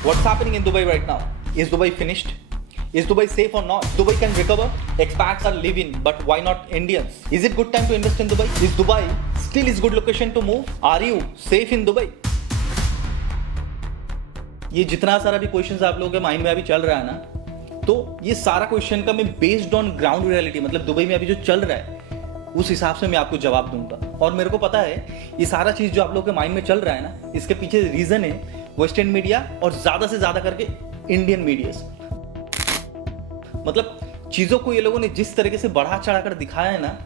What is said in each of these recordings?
What's happening in Dubai right now? Is Dubai finished? Is Dubai safe or not? Dubai can recover. Expats are leaving, but why not Indians? Is it good time to invest in Dubai? Is Dubai still is good location to move? Are you safe in Dubai? ये जितना सारा भी questions आप लोगों के mind में अभी चल रहा है ना, तो ये सारा क्वेश्चन का मैं बेस्ड ऑन ग्राउंड रियलिटी, मतलब दुबई में अभी जो चल रहा है उस हिसाब से मैं आपको जवाब दूंगा। और मेरे को पता है ये सारा चीज जो आप लोगों के माइंड में चल रहा है ना, इसके पीछे रीजन है वेस्टर्न मीडिया और ज्यादा से ज्यादा करके इंडियन मीडिया। मतलब चीजों को ये लोगों ने जिस तरीके से बढ़ा चढ़ा कर दिखाया है ना,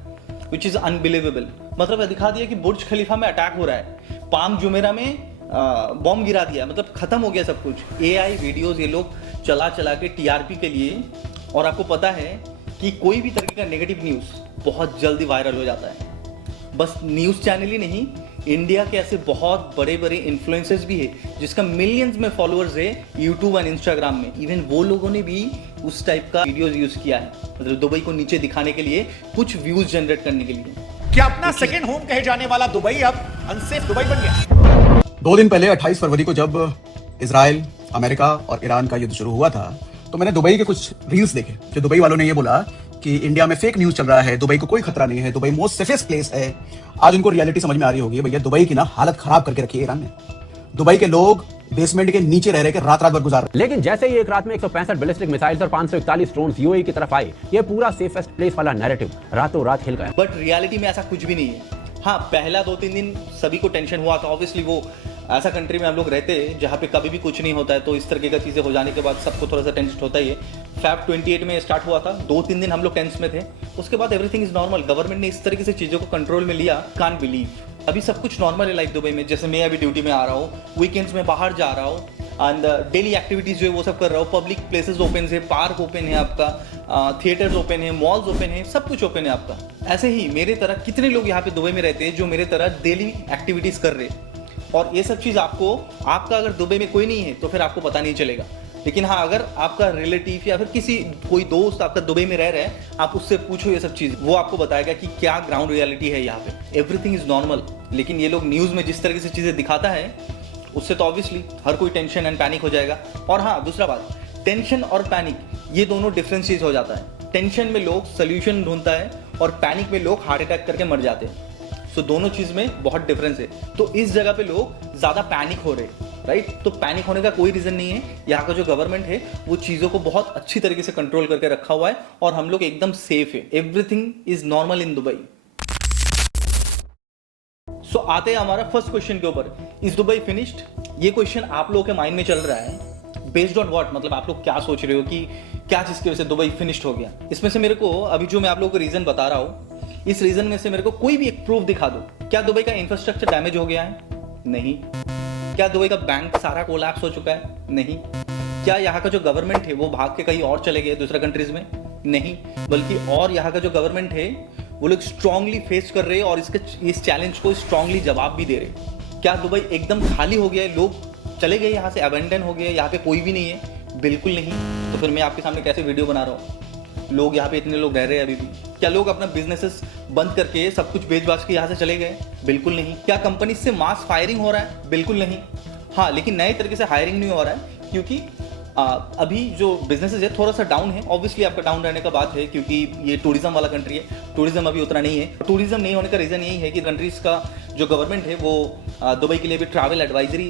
विच इज अनबिलीवेबल। मतलब दिखा दिया कि बुर्ज खलीफा में अटैक हो रहा है, पाम जुमेरा में बॉम्ब गिरा दिया, मतलब खत्म हो गया सब कुछ। एआई वीडियोस ये लोग चला चला के टीआरपी के लिए। और आपको पता है कि कोई भी तरीके का नेगेटिव न्यूज़ बहुत जल्दी वायरल हो जाता है। बस न्यूज़ चैनल ही नहीं, इंडिया के ऐसे बहुत बड़े बड़े इन्फ्लुएंसर्स भी है जिसका मिलियंस में फॉलोअर्स है यूट्यूब एंड इंस्टाग्राम में। इवन वो लोगों ने भी उस टाइप का वीडियोस यूज किया है, मतलब दुबई को नीचे दिखाने के लिए, कुछ व्यूज जनरेट करने के लिए। क्या अपना सेकंड होम कहे जाने वाला दुबई अब अनसेफ दुबई बन गया? 2 दिन पहले 28 फरवरी को जब इजराइल, अमेरिका और ईरान का युद्ध शुरू हुआ था, तो मैंने दुबई के कुछ रील्स देखे जो दुबई वालों ने ये बोला कि इंडिया में फेक न्यूज चल रहा है, दुबई को कोई खतरा नहीं है, दुबई मोस्ट सेफेस्ट प्लेस है। आज उनको रियलिटी समझ में आ रही होगी, भैया दुबई की ना हालत खराब करके रखी है ईरान ने। दुबई के लोग बेसमेंट के नीचे रह रहे के रात भर गुजार रहे। लेकिन जैसे ही एक रात में 165 बैलिस्टिक मिसाइल्स और 541 ड्रोन्स यूएई की तरफ आए, ये पूरा सेफेस्ट प्लेस वाला नैरेटिव रातों रात हिल गया। बट रियलिटी में ऐसा कुछ भी नहीं है। हाँ, पहला 2-3 दिन सभी को टेंशन हुआ था। ऑब्वियसली वो ऐसा कंट्री में हम लोग रहते हैं जहाँ पे कभी भी कुछ नहीं होता है, तो इस तरीके का चीज़ें हो जाने के बाद सबको थोड़ा सा टेंशन होता ही है। फैब 28 में स्टार्ट हुआ था, 2-3 दिन हम लोग टेंस में थे। उसके बाद एवरीथिंग इज नॉर्मल। गवर्नमेंट ने इस तरीके से चीज़ों को कंट्रोल में लिया, कांट बिलीव। अभी सब कुछ नॉर्मल है लाइफ दुबई में। जैसे मैं अभी ड्यूटी में आ रहा हूँ, वीकेंड्स में बाहर जा रहा हूँ एंड डेली एक्टिविटीज जो है वो सब कर रहा हूँ। पब्लिक प्लेसेस ओपन है, पार्क ओपन है आपका, थिएटर्स ओपन है, मॉल्स ओपन है, सब कुछ ओपन है आपका। ऐसे ही मेरे तरह कितने लोग यहाँ पे दुबई में रहते हैं जो मेरे तरह डेली एक्टिविटीज कर रहे हैं। और ये सब चीज़ आपका अगर दुबई में कोई नहीं है तो फिर आपको पता नहीं चलेगा। लेकिन हाँ, अगर आपका रिलेटिव या फिर कोई दोस्त आपका दुबई में रह रहा है, आप उससे पूछो ये सब चीज़, वो आपको बताएगा कि क्या ग्राउंड रियलिटी है यहाँ पे। Everything is normal. लेकिन ये लोग न्यूज़ में जिस तरीके से चीज़ें दिखाता है, उससे तो ऑब्वियसली हर कोई टेंशन एंड पैनिक हो जाएगा। और हाँ, दूसरा बात, टेंशन और पैनिक ये दोनों डिफरेंट चीज़ हो जाता है। टेंशन में लोग सोल्यूशन ढूंढता है और पैनिक में लोग हार्ट अटैक करके मर जाते हैं। सो दोनों चीज़ में बहुत डिफरेंस है। तो इस जगह पे लोग ज़्यादा पैनिक हो रहे, राइट? तो पैनिक होने का कोई रीज़न नहीं है। यहाँ का जो गवर्नमेंट है वो चीज़ों को बहुत अच्छी तरीके से कंट्रोल करके रखा हुआ है और हम लोग एकदम सेफ है। Everything is normal in Dubai. So आते हैं हमारा फर्स्ट क्वेश्चन के ऊपर, इज दुबई फिनिश्ड? ये क्वेश्चन आप लोगों के माइंड में चल रहा है बेस्ड ऑन व्हाट? मतलब आप लोग क्या सोच रहे हो कि क्या चीज़ की वजह से दुबई फिनिश्ड हो गया? इसमें से मेरे को अभी जो मैं आप लोगों को रीज़न बता रहा हूँ, इस रीजन में से मेरे को कोई भी एक प्रूफ दिखा दो। क्या दुबई का इंफ्रास्ट्रक्चर डैमेज हो गया है? नहीं। क्या दुबई का बैंक सारा कोलैप्स हो चुका है? नहीं। क्या यहाँ का जो गवर्नमेंट है वो भाग के कहीं और चले गए दूसरे कंट्रीज में? नहीं। बल्कि और यहाँ का जो गवर्नमेंट है वो लोग स्ट्रांगली फेस कर रहे हैं और इस चैलेंज को स्ट्रांगली जवाब भी दे रहे। क्या दुबई एकदम खाली हो गया है, लोग चले गए यहाँ से, अबेंडन हो गए, यहाँ पे कोई भी नहीं है? बिल्कुल नहीं। तो फिर मैं आपके सामने कैसे वीडियो बना रहा हूँ? लोग यहाँ पे इतने लोग रह रहे हैं अभी भी। क्या लोग अपना बिजनेसेस बंद करके सब कुछ बेच बाच के यहाँ से चले गए? बिल्कुल नहीं। क्या कंपनी से मास फायरिंग हो रहा है? बिल्कुल नहीं। हाँ, लेकिन नए तरीके से हायरिंग नहीं हो रहा है क्योंकि अभी जो बिजनेसेस है थोड़ा सा डाउन है। ऑब्वियसली आपका डाउन रहने का बात है क्योंकि ये टूरिज्म वाला कंट्री है, टूरिज्म अभी उतना नहीं है। टूरिज्म नहीं होने का रीज़न यही है कि कंट्रीज़ का जो गवर्नमेंट है वो दुबई के लिए भी ट्रैवल एडवाइजरी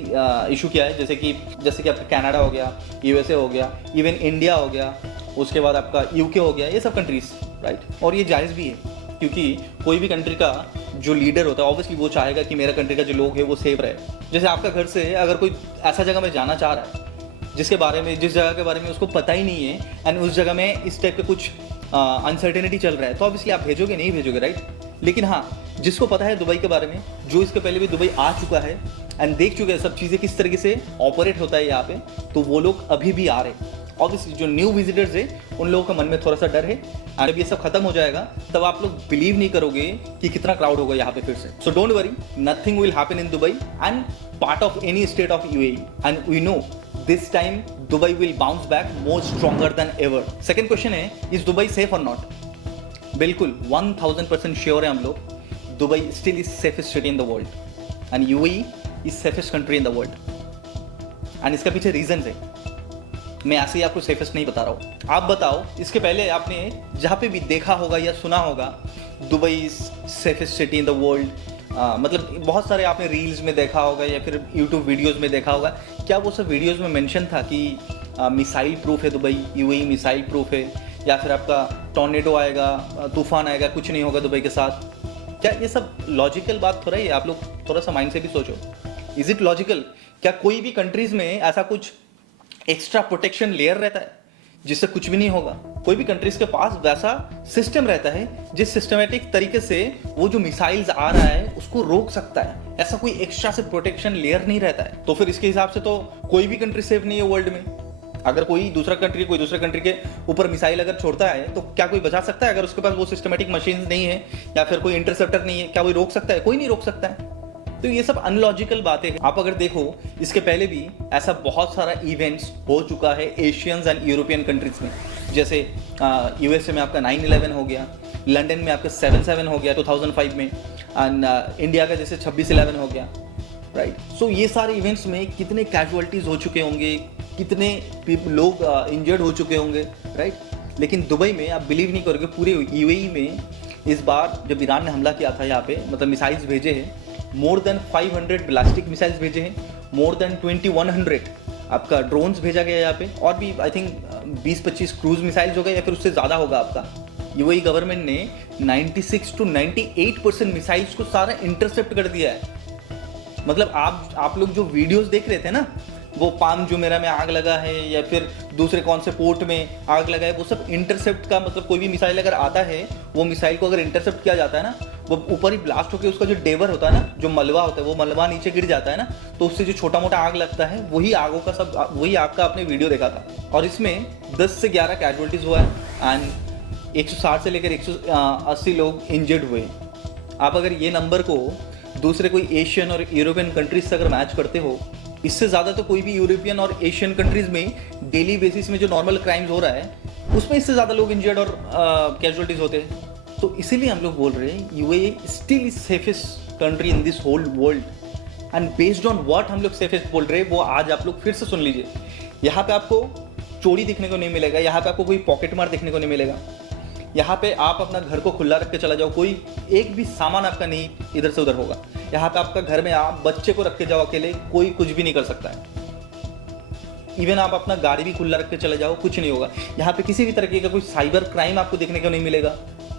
इशू किया है। जैसे कि आपका कनाडा हो गया, यूएसए हो गया, इवन इंडिया हो गया, उसके बाद आपका यूके हो गया, ये सब कंट्रीज, राइट? और ये जायज़ भी है क्योंकि कोई भी कंट्री का जो लीडर होता है ऑब्वियसली वो चाहेगा कि मेरा कंट्री का जो लोग है वो सेफ रहे। जैसे आपका घर से अगर कोई ऐसा जगह में जाना चाह रहा है जिस जगह के बारे में उसको पता ही नहीं है एंड उस जगह में इस टाइप का कुछ अनसर्टेनिटी चल रहा है, तो ऑब्वियसली आप भेजोगे नहीं भेजोगे, राइट? लेकिन हाँ, जिसको पता है दुबई के बारे में, जो इसके पहले भी दुबई आ चुका है एंड देख चुके हैं सब चीज़ें किस तरीके से ऑपरेट होता है यहाँ पे, तो वो लोग अभी भी आ रहे। ऑब्वियसली जो न्यू विजिटर्स है उन लोगों के मन में थोड़ा सा डर है एंड जब ये सब खत्म हो जाएगा तब आप लोग बिलीव नहीं करोगे कि कितना क्राउड होगा यहाँ पे फिर से। So don't worry, nothing will happen in Dubai and part of any state of UAE and we know this time Dubai will bounce back more stronger than ever. Second question है, is Dubai safe और not? बिल्कुल 1000% sure है हम लोग, Dubai still is safest city in the world and UAE is safest country in the world. And इसका पीछे reason है। मैं ऐसे ही आपको सेफेस्ट नहीं बता रहा हूँ। आप बताओ, इसके पहले आपने जहाँ पे भी देखा होगा या सुना होगा Dubai safest city in the world, मतलब बहुत सारे आपने रील्स में देखा होगा या फिर यूट्यूब वीडियोस में देखा होगा। क्या वो सब वीडियोस में मेंशन था कि मिसाइल प्रूफ है दुबई, यूएई मिसाइल प्रूफ है, या फिर आपका टॉर्नेडो आएगा, तूफान आएगा, कुछ नहीं होगा दुबई के साथ? क्या ये सब लॉजिकल बात थोड़ा ही है? आप लोग थोड़ा सा माइंड से भी सोचो, इज इट लॉजिकल? क्या कोई भी कंट्रीज में ऐसा कुछ एक्स्ट्रा प्रोटेक्शन लेयर रहता है जिससे कुछ भी नहीं होगा? कोई भी कंट्रीज के पास वैसा सिस्टम रहता है जिस सिस्टमेटिक तरीके से वो जो मिसाइल्स आ रहा है उसको रोक सकता है। ऐसा कोई एक्स्ट्रा से प्रोटेक्शन लेयर नहीं रहता है। तो फिर इसके हिसाब से तो कोई भी कंट्री सेफ नहीं है वर्ल्ड में। अगर कोई दूसरे कंट्री के ऊपर मिसाइल अगर छोड़ता है तो क्या कोई बचा सकता है? अगर उसके पास वो सिस्टमेटिक मशीन नहीं है या फिर कोई इंटरसेप्टर नहीं है, क्या कोई रोक सकता है? कोई नहीं रोक सकता है। तो ये सब अनलॉजिकल बातें हैं। आप अगर देखो, इसके पहले भी ऐसा बहुत सारा इवेंट्स हो चुका है एशियंस एंड यूरोपियन कंट्रीज में। जैसे यूएसए में आपका 9/11 हो गया, लंदन में आपका 7/7 हो गया 2005 में, एंड इंडिया का जैसे 26/11 हो गया, राइट। सो ये सारे इवेंट्स में कितने कैजुअलिटीज हो चुके होंगे, कितने लोग इंजर्ड हो चुके होंगे, राइट। लेकिन दुबई में आप बिलीव नहीं करोगे, पूरे यूएई में इस बार जब ईरान ने हमला किया था यहाँ पे, मतलब मिसाइल्स भेजे हैं, मोर देन 500 बैलिस्टिक मिसाइल्स भेजे हैं, मोर देन 2100 आपका ड्रोन्स भेजा गया यहाँ पे, और भी आई थिंक 20-25 क्रूज मिसाइल्स हो गए या फिर उससे ज़्यादा होगा आपका। यूएई गवर्नमेंट ने 96 to 98% मिसाइल्स को सारा इंटरसेप्ट कर दिया है। मतलब आप लोग जो वीडियोस देख रहे थे ना, वो पाम जुमेरा में आग लगा है या फिर दूसरे कौन से पोर्ट में आग लगा है, वो सब इंटरसेप्ट का मतलब कोई भी मिसाइल अगर आता है, वो मिसाइल को अगर इंटरसेप्ट किया जाता है ना, वो ऊपर ही ब्लास्ट होकर उसका जो डेवर होता है ना, जो मलबा होता है, वो मलबा नीचे गिर जाता है ना, तो उससे जो छोटा मोटा आग लगता है, वही आग का आपने वीडियो देखा था। और इसमें 10 से 11 कैजुअलिटीज हुआ है एंड 160 से लेकर 180 लोग इंजर्ड हुए। आप अगर ये नंबर को दूसरे कोई एशियन और यूरोपियन कंट्रीज से अगर मैच करते हो, इससे ज़्यादा तो कोई भी यूरोपियन और एशियन कंट्रीज में डेली बेसिस में जो नॉर्मल क्राइम्स हो रहा है, उसमें इससे ज़्यादा लोग इंजर्ड और कैजुअलिटीज होते हैं। तो इसीलिए हम लोग बोल रहे हैं UAE still is safest country in this whole world. And based on what हम लोग सेफेस्ट बोल रहे हैं, वो आज आप लोग फिर से सुन लीजिए। यहाँ पे आपको चोरी दिखने को नहीं मिलेगा, यहाँ पे आपको कोई पॉकेट मार देखने को नहीं मिलेगा, यहाँ पे आप अपना घर को खुला रख के चला जाओ, कोई एक भी सामान आपका नहीं इधर से उधर होगा। यहाँ पे आपका घर में आप बच्चे को रख के जाओ अकेले, कोई कुछ भी नहीं कर सकता है। इवन आप अपना गाड़ी भी खुला रख के चले जाओ, कुछ नहीं होगा। यहाँ पे किसी भी तरीके का कोई साइबर क्राइम आपको देखने को नहीं मिलेगा।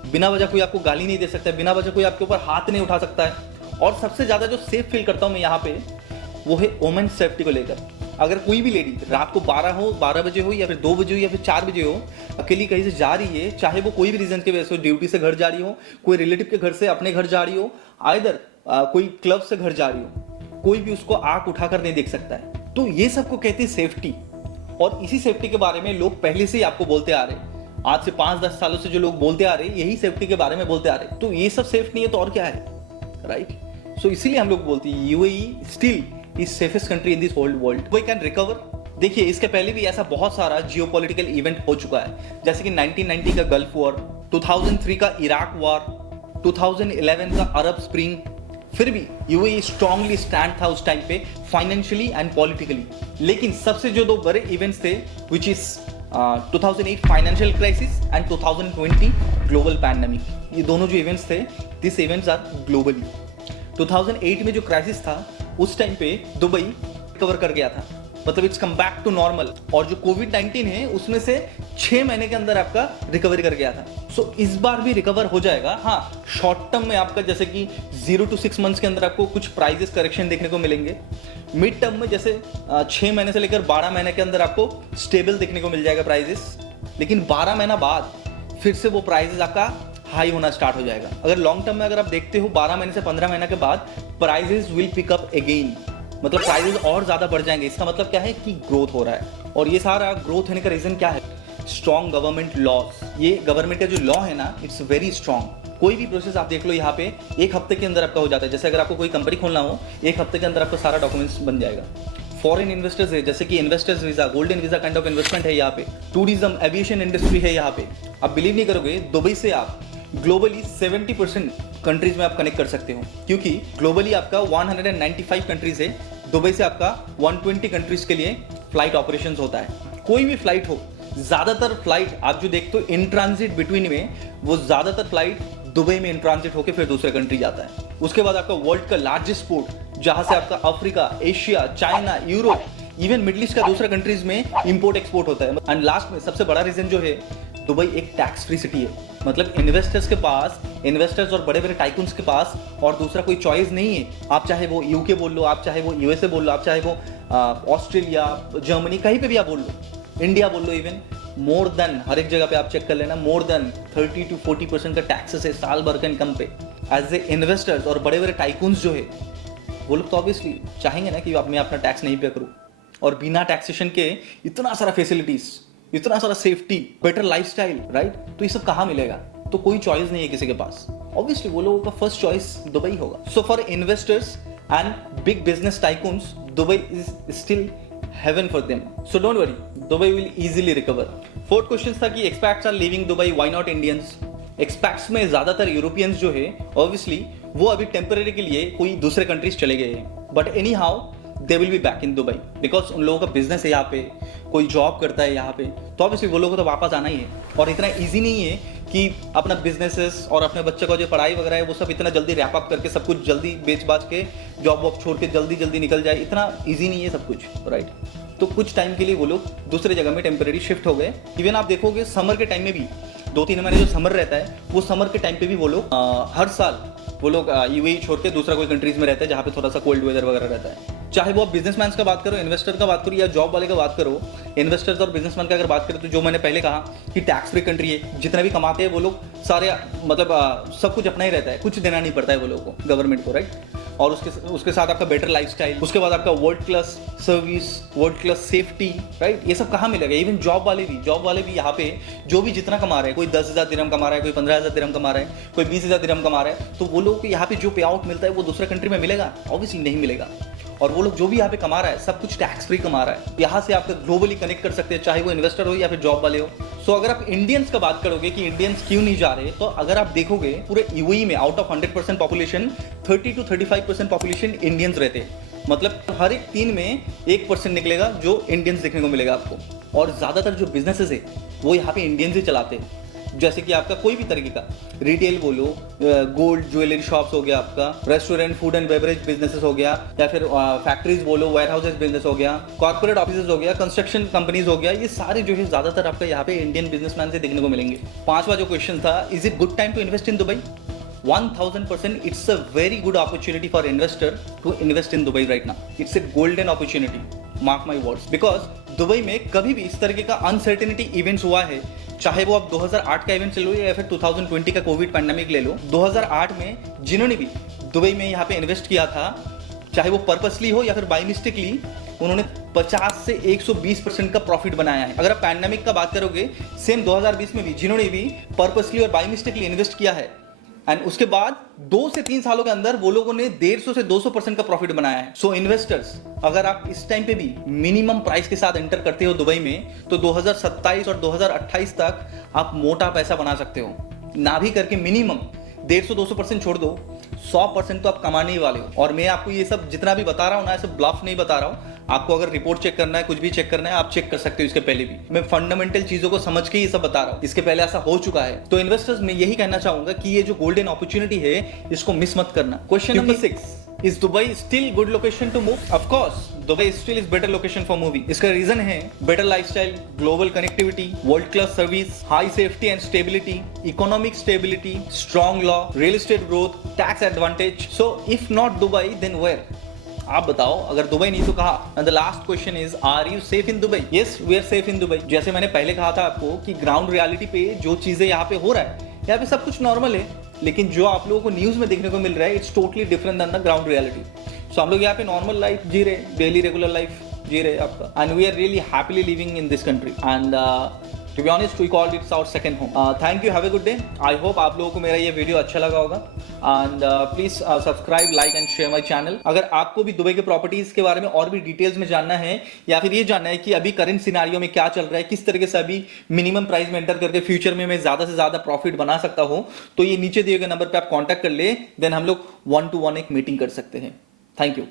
बिना वजह कोई आपको गाली नहीं दे सकता है, बिना वजह कोई आपके ऊपर हाथ नहीं उठा सकता है। और सबसे ज़्यादा जो सेफ फील करता हूँ मैं यहाँ पे, वो है वुमेन सेफ्टी को लेकर। अगर कोई भी लेडी रात को 12 बजे हो या फिर 2 बजे हो या फिर 4 बजे हो, अकेली कहीं से जा रही है, चाहे वो कोई भी रीजन की वजह से, ड्यूटी से घर जा रही हो, कोई रिलेटिव के घर से अपने घर जा रही हो, आइदर कोई क्लब से घर जा रही हो, कोई भी उसको आंख उठाकर नहीं देख सकता है। तो ये सबको कहते हैं सेफ्टी। और इसी सेफ्टी के बारे में लोग पहले से ही आपको बोलते आ रहे हैं। आज से 5-10 सालों से जो लोग बोलते आ रहे हैं, यही सेफ्टी के बारे में बोलते आ रहे हैं। तो ये सब सेफ नहीं है तो और क्या है, राइट। सो इसीलिए हम लोग बोलते हैं UAE still is safest country in this whole world. We can recover. देखिए, इसके पहले भी ऐसा बहुत सारा जियोपॉलिटिकल इवेंट हो चुका है, जैसे कि 1990 का गल्फ वॉर, 2003 का इराक वॉर, 2011 का अरब स्प्रिंग। फिर भी यूएई स्ट्रांगली स्टैंड था उस टाइम पे, फाइनेंशियली एंड पॉलिटिकली। लेकिन सबसे जो 2 बड़े इवेंट्स थे, which is 2008 financial crisis and 2020 global pandemic, ये दोनों जो इवेंट्स थे, दिस इवेंट्स आर ग्लोबली। 2008 में जो क्राइसिस था, उस टाइम पे दुबई रिकवर कर गया था, मतलब it's come back to normal. और जो कोविड-19 है, उसमें से 6 महीने के अंदर आपका रिकवरी कर गया था। सो इस बार भी रिकवर हो जाएगा। हाँ, शॉर्ट टर्म में आपका जैसे कि 0 to 6 मंथ्स के अंदर आपको कुछ प्राइजेस करेक्शन देखने को मिलेंगे। मिड टर्म में जैसे 6 महीने से लेकर 12 महीने के अंदर आपको स्टेबल देखने को मिल जाएगा प्राइजेस। लेकिन 12 महीना बाद फिर से वो प्राइजेस आपका हाई होना स्टार्ट हो जाएगा। अगर लॉन्ग टर्म में अगर आप देखते हो, 12 महीने से 15 महीने के बाद prices will pick up again, मतलब प्राइजेस और ज्यादा बढ़ जाएंगे। इसका मतलब क्या है कि ग्रोथ हो रहा है। और ये सारा ग्रोथ होने का रीजन क्या है? Strong government laws. ये गवर्नमेंट का जो लॉ है ना, इट्स वेरी स्ट्रॉन्ग। कोई भी प्रोसेस आप देख लो, यहाँ पे 1 हफ्ते के अंदर आपका हो जाता है। जैसे अगर आपको कोई कंपनी खोलना हो, 1 हफ्ते के अंदर आपका सारा डॉक्यूमेंट्स बन जाएगा। फॉरेन इन्वेस्टर्स है, जैसे कि investors visa, golden visa kind of investment है यहाँ पे। टूरिज्म, एविएशन इंडस्ट्री है यहाँ पे। आप बिलीव नहीं करोगे, दुबई से आप ग्लोबली 70% कंट्रीज में आप कनेक्ट कर सकते हो, क्योंकि ग्लोबली आपका 195 कंट्रीज है दुबई से आपका 120 कंट्रीज के लिए फ्लाइट ऑपरेशंस होता है। कोई भी फ्लाइट हो, ज्यादातर फ्लाइट आप जो देखते हो इन ट्रांजिट बिटवीन में, वो ज्यादातर फ्लाइट दुबई में इन ट्रांजिट होकर फिर दूसरे कंट्री जाता है। उसके बाद आपका वर्ल्ड का लार्जेस्ट पोर्ट, जहां से आपका Africa, Asia, China, Europe, even middle east का दूसरा कंट्रीज में इंपोर्ट एक्सपोर्ट होता है। एंड लास्ट में सबसे बड़ा रीजन जो है, दुबई एक टैक्स फ्री सिटी है। मतलब इन्वेस्टर्स के पास, इन्वेस्टर्स और बड़े बड़े टाइकून्स के पास और दूसरा कोई चॉइस नहीं है। आप चाहे वो यूके बोल लो, आप चाहे वो यूएसए बोल लो, आप चाहे वो ऑस्ट्रेलिया, जर्मनी, कहीं पे भी आप बोल लो, इंडिया बोल लो, इवन मोर देन, हर एक जगह पे आप चेक कर लेना, मोर देन 30 to 40% का टैक्सेस है साल भर का इनकम पे। एज ए इन्वेस्टर्स और बड़े बड़े टाइकून्स जो है, वो लोग तो ऑब्वियसली चाहेंगे ना कि मैं अपना टैक्स नहीं पे करूँ, और बिना टैक्सेशन के इतना सारा फैसिलिटीज, इतना सारा सेफ्टी, बेटर लाइफस्टाइल, राइट? तो ये सब कहाँ मिलेगा? तो कोई चॉइस नहीं है किसी के पास। ऑब्वियसली वो लोगों का फर्स्ट चॉइस दुबई होगा। So for investors and big business tycoons, Dubai is still haven for them. So don't worry, Dubai will easily recover. Fourth question था कि expats are living Dubai, why not Indians? Expats में ज्यादातर Europeans जो है, obviously वो अभी temporary के लिए कोई दूसरे कंट्रीज चले गए हैं, but any how they will be back in Dubai, because उन लोगों का बिजनेस है यहाँ पे, कोई जॉब करता है यहाँ पे, तो ऑब्वियसली वो लोगों को तो वापस आना ही है। और इतना ईजी नहीं है कि अपना बिजनेसेस और अपने बच्चे का जो पढ़ाई वगैरह है वो सब इतना जल्दी रैप अप करके सब कुछ जल्दी बेच बाच के जॉब वॉब छोड़ के जल्दी जल्दी निकल जाए। इतना ईजी नहीं है सब कुछ, राइट? तो कुछ टाइम के लिए वो लोग दूसरे जगह में टेम्पररी शिफ्ट हो गए। इवन आप देखोगे समर के टाइम में भी 2-3 महीने जो समर रहता है, वो समर के टाइम पे भी वो लोग हर साल वो लोग यूएई छोड़ के दूसरा कोई कंट्रीज में रहते हैं जहाँ पे थोड़ा सा कोल्ड वेदर वगैरह रहता है। चाहे वो आप बिजनेसमैन का बात करो, इन्वेस्टर का बात करो, या जॉब वाले का बात करो, इन्वेस्टर्स और बिजनेसमैन का अगर बात करें तो जो मैंने पहले कहा कि टैक्स फ्री कंट्री है, जितना भी कमाते हैं वो लोग सारे, मतलब सब कुछ अपना ही रहता है, कुछ देना नहीं पड़ता है वो लोगों को, गवर्नमेंट को, राइट? और उसके साथ आपका बेटर लाइफस्टाइल, उसके बाद आपका world class service, world class safety, right? ये सब कहाँ मिलेगा? इवन जॉब वाले भी यहाँ पे जो भी जितना कमा रहे हैं, कोई 10,000 दिरहम कमा रहा है, कोई 15,000 दिरहम कमा रहा है, कोई 20,000 दिरहम कमा रहा है, तो वो लोग को यहाँ पे जो पे आउट मिलता है वो दूसरे कंट्री में मिलेगा? ऑब्वियसली नहीं मिलेगा। और वो लोग जो भी यहाँ पे कमा रहा है सब कुछ टैक्स फ्री कमा रहा है। यहाँ से आप ग्लोबली कनेक्ट कर सकते हैं, चाहे वो इन्वेस्टर हो या फिर जॉब वाले हो। सो अगर आप इंडियंस का बात करोगे कि इंडियंस क्यों नहीं जा रहे, तो अगर आप देखोगे पूरे यूएई में out of 100% population 30 to 35% population Indians रहते हैं। मतलब हर एक 3 में 1% निकलेगा जो इंडियंस देखने को मिलेगा आपको। और ज्यादातर जो बिजनेसेस है वो यहाँ पे इंडियंस ही चलाते हैं। जैसे कि आपका कोई भी तरीके का रिटेल बोलो, गोल्ड ज्वेलरी शॉप्स हो गया, आपका restaurant, food and beverage businesses हो गया, या फिर फैक्ट्रीज बोलो, वेयर हाउसेज बिजनेस हो गया, कॉर्पोरेट ऑफिसेज हो गया, कंस्ट्रक्शन कंपनीज हो गया, ये सारे जो है ज्यादातर आपका यहाँ पे इंडियन बिजनेसमैन से देखने को मिलेंगे। 5वां जो क्वेश्चन था, is it good time to invest in Dubai? 1000% it's a very good opportunity for investor to invest in Dubai right now. It's a golden opportunity. Mark my words. Because Dubai में कभी भी इस तरीके का uncertainty events हुआ है, चाहे वो आप 2008 का इवेंट ले लो या फिर 2020 का कोविड पैंडेमिक ले लो। 2008 में जिन्होंने भी दुबई में यहाँ पे इन्वेस्ट किया था, चाहे वो पर्पसली हो या फिर बाय मिस्टेकली, उन्होंने 50 से 120% का प्रॉफिट बनाया है। अगर आप पैंडेमिक का बात करोगे, सेम 2020 में भी जिन्होंने भी पर्पसली और बाय मिस्टेकली इन्वेस्ट किया है, एंड उसके बाद 2 से 3 सालों के अंदर वो लोगों ने 150 से 200% का प्रॉफिट बनाया है। सो इन्वेस्टर्स, अगर आप इस टाइम पे भी मिनिमम प्राइस के साथ एंटर करते हो दुबई में, तो 2027 और 2028 तक आप मोटा पैसा बना सकते हो। ना भी करके मिनिमम 150-200% छोड़ दो, 100% तो आप कमाने ही वाले हो। और मैं आपको ये सब जितना भी बता रहा हूँ ना, ऐसे ब्लफ नहीं बता रहा हूँ। आपको अगर रिपोर्ट चेक करना है, कुछ भी चेक करना है, आप चेक कर सकते हो। इसके पहले भी मैं फंडामेंटल चीजों को समझ के ये सब बता रहा हूँ, इसके पहले ऐसा हो चुका है। तो इन्वेस्टर्स, मैं यही कहना चाहूंगा कि ये जो गोल्डन अपॉर्चुनिटी है, इसको मिस मत करना। Question number 6, is Dubai still good location to move? Of course Dubai still is better location for moving. इसका रीजन है better lifestyle, global connectivity, world class service, high safety and stability, economic stability, strong law, real estate growth, tax advantage. So if not Dubai then where? आप बताओ, अगर Dubai नहीं तो कहा? And the last question is, are you safe in Dubai? Yes, we are safe in Dubai. जैसे मैंने पहले कहा था आपको कि ग्राउंड रियलिटी पे जो चीजें यहाँ पे हो रहा है, यहाँ पे सब कुछ नॉर्मल है, लेकिन जो आप लोगों को न्यूज में देखने को मिल रहा है, it's totally different than the ground reality. So हम लोग यहाँ पे नॉर्मल लाइफ जी रहे, डेली रेगुलर लाइफ जी रहे आपका, and we are really happily living in this country. And to be honest, we called it our second home. Thank you, have a good day. I hope आप लोगों को मेरा ये वीडियो अच्छा लगा होगा, and please subscribe, like and share my channel. अगर आपको भी दुबई के प्रॉपर्टीज के बारे में और भी डिटेल्स में जानना है, या फिर ये जानना है कि अभी करंट सिनेरियो में क्या चल रहा है, किस तरीके से अभी मिनिमम प्राइस में एंटर करके फ्यूचर में मैं ज्यादा से ज्यादा प्रॉफिट बना सकता हूँ, तो ये नीचे दिए गए नंबर पे आप कॉन्टैक्ट कर ले, देन हम लोग 1-to-1 एक मीटिंग कर सकते हैं। Thank you.